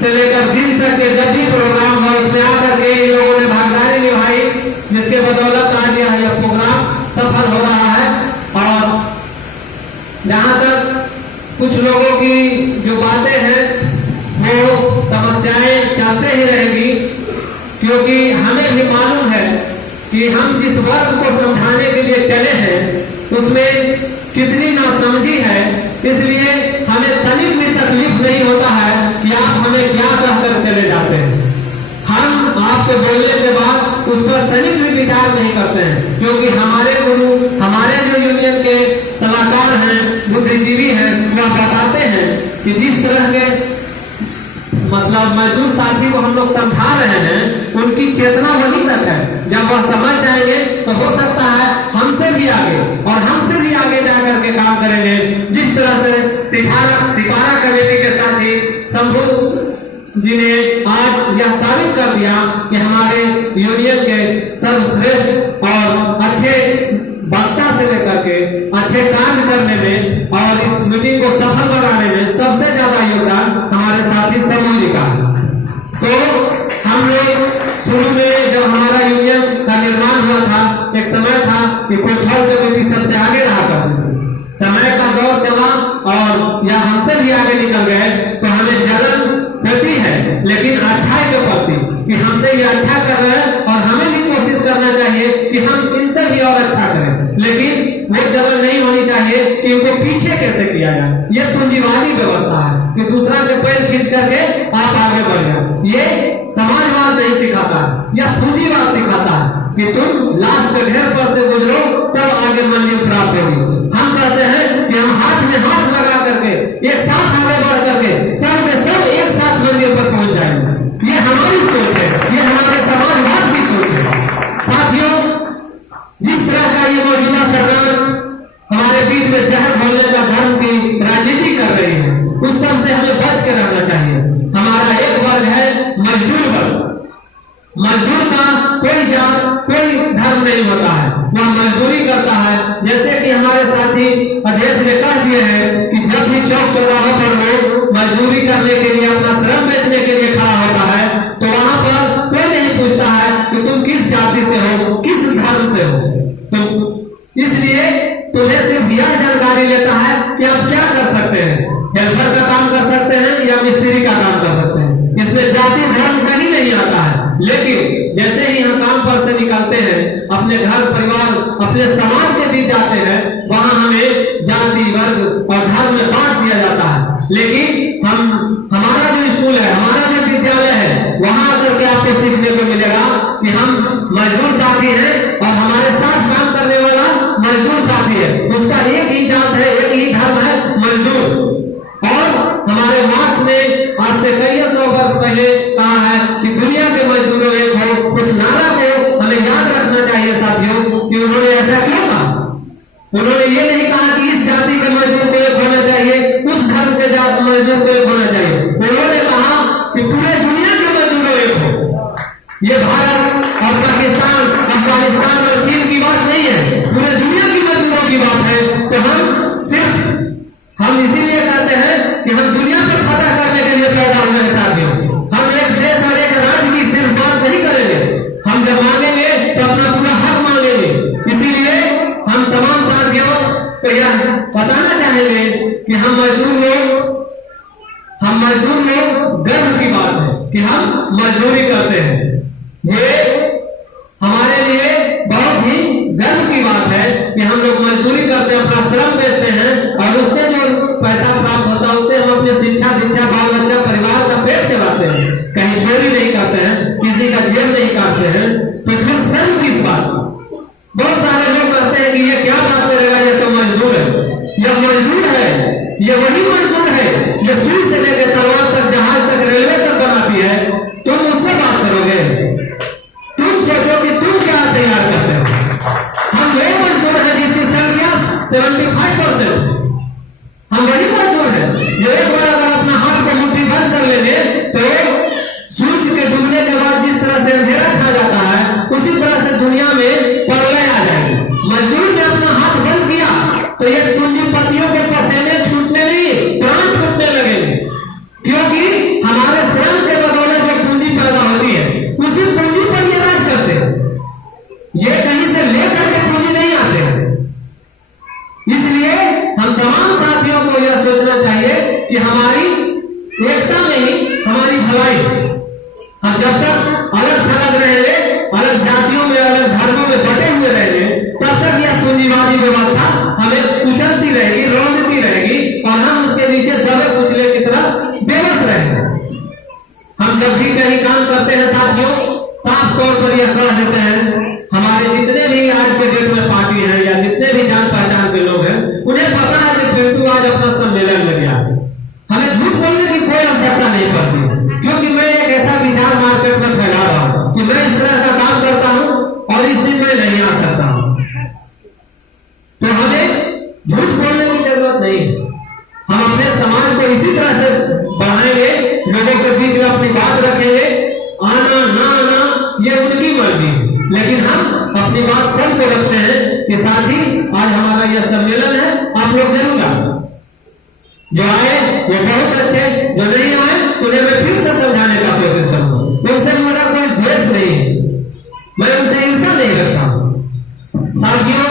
से लेकर दिन तक के जब भी प्रोग्राम हुआ उसमें आकर के इन लोगों ने भागीदारी निभाई, जिसके बदौलत आज यह प्रोग्राम सफल हो रहा है। और जहाँ तक कुछ लोगों की जो बातें हैं वो समस्याएं चलते ही रहेगी, क्योंकि हमें भी मालूम है कि हम जिस वर्ग को समझाने के लिए चले हैं उसमें कितनी नासमझी है। इसलिए हमें तनिक भी तकलीफ नहीं होता है कि आप हमें क्या कहकर चले जाते हैं। हम आपके बोलने के बाद उस पर तनिक भी विचार नहीं करते हैं, क्योंकि हमारे गुरु, हमारे जो यूनियन के सलाहकार हैं, बुद्धिजीवी हैं, वह बताते हैं कि जिस तरह के मतलब मजदूर साथी को हम लोग समझा रहे हैं उनकी चेतना वहीं तक है। जब वह समझ जाएंगे तो हो सकता है हमसे भी आगे और हमसे भी आगे जाकर के काम करेंगे। जिस तरह से सिपारा कमेटी के साथी शंभू जी ने आज यह साबित कर दिया कि हमारे यूनियन के सर्वश्रेष्ठ और अच्छे वक्ता से लेकर के अच्छे कार्य करने में और इस मीटिंग को सफल बनाने में सबसे ज्यादा योगदान हमारे साथी शंभू जी का। तो हम लोग शुरू में जब हमारा यूनियन का निर्माण हुआ था, एक समय था कि कोठल कमेटी सबसे आगे रहा करती थी। समय का दौर चला और यह हमसे भी आगे निकल गए, तो हमें जलन होती है, लेकिन अच्छाई के प्रति कि हमसे ये अच्छा कर रहे हैं और हमें भी कोशिश करना चाहिए कि हम इनसे भी और अच्छा करें। लेकिन वो जलन नहीं होनी चाहिए कि इनको पीछे कैसे किया जाए। ये पूंजीवादी व्यवस्था है कि दूसरा के पैर खींच करके आप आगे बढ़ जाओ। ये समाजवाद नहीं सिखाता है, यह पूंजीवाद सिखाता है कि तुम लाश के ढेर पर से गुजरो तब आगे मंजिल प्राप्त होगी। हम कहते हैं कि हम हाथ में हाथ लगा करके एक साथ आगे बढ़ करके सब में सब एक साथ मंजिल पर पहुंच जाएंगे। ये हमारी सोच है, ये हमारे समाजवाद की सोच है। साथियों, जिस तरह का ये मौजूदा सरकार हमारे बीच में जहर घोलने का धर्म की राजनीति कर रही है, उस सब से हमें बच के रहना चाहिए। हमारा एक वर्ग है मजदूर वर्ग। मजदूर का कोई जात कोई धर्म नहीं होता है, वह मजदूरी करता है। जैसे कि हमारे साथी अध्यक्ष ने कह दिए हैं कि जब भी चौक चौराहों पर लोग मजदूरी करने के लिए अपना श्रम बेचने के लिए खड़ा होता है तो वहां पर कोई नहीं पूछता है कि तुम किस जाति से हो, किस धर्म से हो। तो इसलिए तुम्हें सिर्फ यह जानकारी लेता है कि आप क्या कर सकते हैं, हेल्पर का काम कर सकते हैं या मिस्त्री का काम कर सकते हैं। इसमें जाति धर्म कहीं नहीं आता है। लेकिन जैसे ही हम काम पर से निकलते हैं, अपने घर परिवार अपने समाज के बीच जाते हैं, वहां हमें जाति वर्ग और धर्म में बांट दिया जाता है। लेकिन हमारा जो स्कूल है, हमारा जो विद्यालय है, वहां आकर के आपको सीखने को मिलेगा कि हम मजदूर साथी हैं और हमारे साथ काम करने वाला मजदूर साथी है, उसका एक ही जात है, एक ही धर्म है, मजदूर। और हमारे मार्क्स ने आज से कई सौ वर्ष पहले कहा है कि दुनिया के मजदूरों एक हो। उस नारा को हमें याद रखना चाहिए साथियों कि उन्होंने ऐसा क्यों कहा। उन्होंने ये नहीं कहा कि इस जाति के मजदूर को एक होना चाहिए, उस धर्म के जात मजदूर को एक होना चाहिए। उन्होंने कहा कि पूरे दुनिया के मजदूरों एक हो। ये भारत और पाकिस्तान, अफगानिस्तान और चीन की बात नहीं है, पूरे दुनिया की मजदूरों की बात है। तो हम इसीलिए कहते हैं कि हम दुनिया पर फतह करने के लिए पैदा हुए हैं साथियों। हम एक देश और एक राज्य की सिर्फ बात नहीं करेंगे, हम जब मांगेंगे तो अपना पूरा हक मांगेंगे। इसीलिए हम तमाम साथियों को यह बताना चाहेंगे कि हम मजदूर लोग गर्व की बात है कि हम मजदूरी करते हैं। ये हमारे लिए बहुत ही गर्व की बात है कि हम लोग मजदूरी करते हैं, अपना श्रम बेचते हैं और उससे जो पैसा प्राप्त होता है उससे हम अपने शिक्षा दीक्षा बाल बच्चा परिवार का पेट चलाते हैं, कहीं चोरी नहीं करते हैं, किसी का जेब नहीं काटते हैं। तो फिर शर्म किस बात की। बहुत सारे लोग कहते हैं कि ये क्या बात करेगा, ये तो मजदूर है। यह मजदूर है, ये वही मजदूर है जो सुई से लेकर तलवार तक, जहाज तक, रेलवे तक बनाती है। तुम उससे बात करोगे, तुम सोचो कि तुम क्या तैयार करते हो। हम वही मजदूर है जिसकी संख्या 75%। हम वही मजदूर है जो एक बार अगर अपना हाथ को मुट्ठी बंद कर लेंगे तो सूरज के डूबने के बाद जिस तरह से अंधेरा छा जाता है, उसी भलाई। हम जब तक अलग थलग रहेंगे, अलग जातियों में, अलग धर्मों में बटे हुए रहेंगे, तब तक यह पूंजीवादी व्यवस्था हमें कुचलती रहेगी, रौंदती रहेगी और हम उसके नीचे दबे कुचले की तरह बेबस रहेंगे। हम जब भी कहीं काम करते हैं साथियों, साफ तौर पर यह कह देते हैं, हमारे जितने भी आज के डेट में पार्टी है या जितने भी जान पहचान के लोग हैं, उन्हें पता है कि पिंटू आज अपना सम्मेलन में गया है। हमें झूठ बोलने की कोई आवश्यकता नहीं पड़ती, क्योंकि मैं एक ऐसा विचार मार्केट में फैला रहा हूं कि मैं इस तरह का काम करता हूं और इस दिन में नहीं आ सकता हूं। तो हमें झूठ बोलने की जरूरत नहीं है। हम अपने समाज को इसी तरह से बढ़ाएंगे, लोगों के बीच में अपनी बात रखेंगे, आना ना आना ये उनकी मर्जी है, लेकिन हम अपनी बात सबको रखते हैं कि साथी आज हमारा यह सम्मेलन है, आप लोग जरूर आए। जो आए वो बहुत अच्छे, जो नहीं आए उन्हें मैं फिर से समझाने का कोशिश करूंगा। उनसे मेरा कोई द्वेष नहीं है, मैं उनसे ईर्ष्या नहीं करता हूं। साथियों,